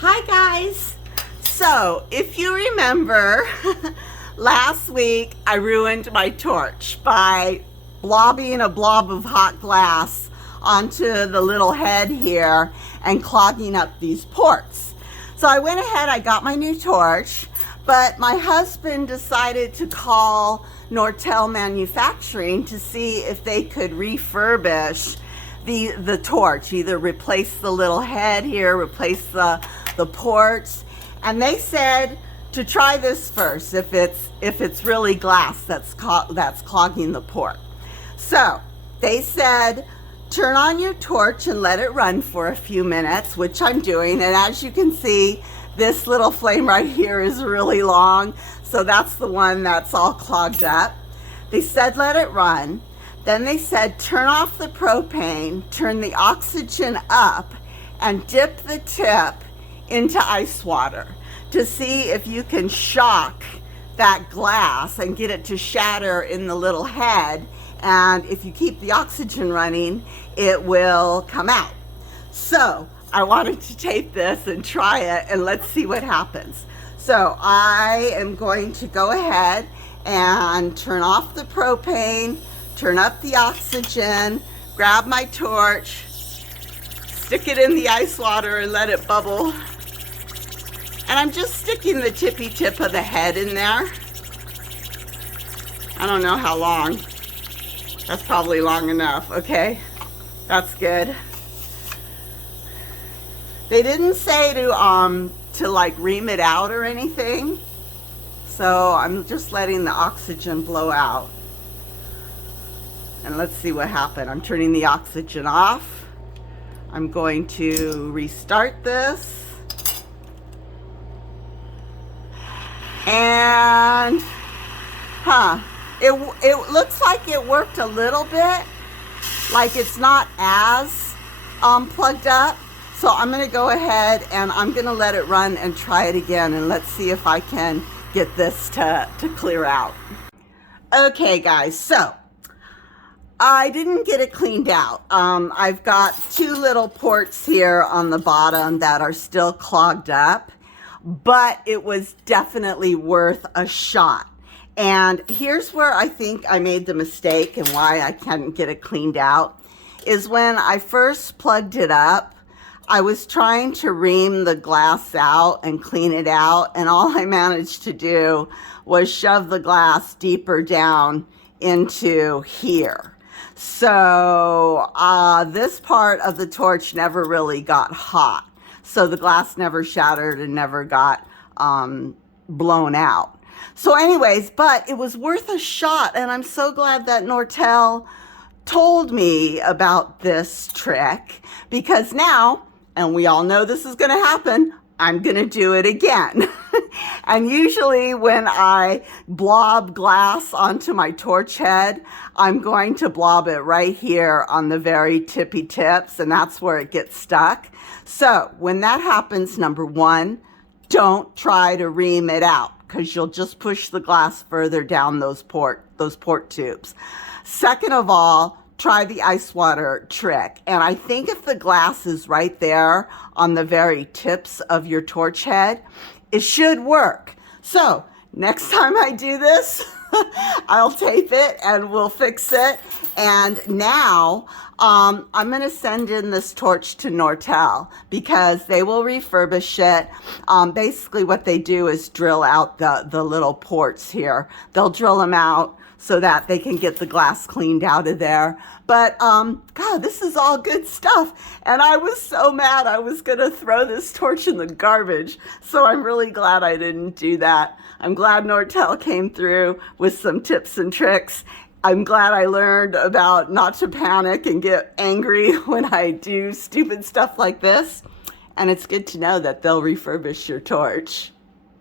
Hi guys! So, if you remember, last week I ruined my torch by blobbing a blob of hot glass onto the little head here and clogging up these ports. So I went ahead, I got my new torch, but my husband decided to call Nortel manufacturing to see if they could refurbish the torch, either replace the little head here, replace the ports, and they said to try this first if it's really glass that's clogging the port. So they said turn on your torch and let it run for a few minutes, which I'm doing, and as you can see, this little flame right here is really long, so that's the one that's all clogged up. They said let it run. Then they said turn off the propane, turn the oxygen up, and dip the tip into ice water to see if you can shock that glass and get it to shatter in the little head. And if you keep the oxygen running, it will come out. So I wanted to tape this and try it, and let's see what happens. So I am going to go ahead and turn off the propane, turn up the oxygen, grab my torch, stick it in the ice water and let it bubble. And I'm just sticking the tippy tip of the head in there. I don't know how long. That's probably long enough, okay? That's good. They didn't say to like ream it out or anything. So I'm just letting the oxygen blow out. And let's see what happened. I'm turning the oxygen off. I'm going to restart this. And, it looks like it worked a little bit. Like it's not as plugged up. So I'm gonna go ahead and I'm gonna let it run and try it again, and let's see if I can get this to clear out. Okay guys, so I didn't get it cleaned out. I've got two little ports here on the bottom that are still clogged up, but it was definitely worth a shot. And here's where I think I made the mistake and why I couldn't get it cleaned out, is when I first plugged it up, I was trying to ream the glass out and clean it out, and all I managed to do was shove the glass deeper down into here. So this part of the torch never really got hot. So the glass never shattered and never got blown out. So anyways, but it was worth a shot, and I'm so glad that Nortel told me about this trick, because now, and we all know this is going to happen, I'm going to do it again. And usually when I blob glass onto my torch head, I'm going to blob it right here on the very tippy tips, and that's where it gets stuck. So when that happens, number one, don't try to ream it out, because you'll just push the glass further down those port tubes. Second of all, try the ice water trick. And I think if the glass is right there on the very tips of your torch head, it should work. So next time I do this, I'll tape it and we'll fix it. And now I'm going to send in this torch to Nortel because they will refurbish it. Basically what they do is drill out the little ports here. They'll drill them out so that they can get the glass cleaned out of there. But, God, this is all good stuff. And I was so mad I was going to throw this torch in the garbage. So I'm really glad I didn't do that. I'm glad Nortel came through with some tips and tricks. I'm glad I learned about not to panic and get angry when I do stupid stuff like this. And it's good to know that they'll refurbish your torch.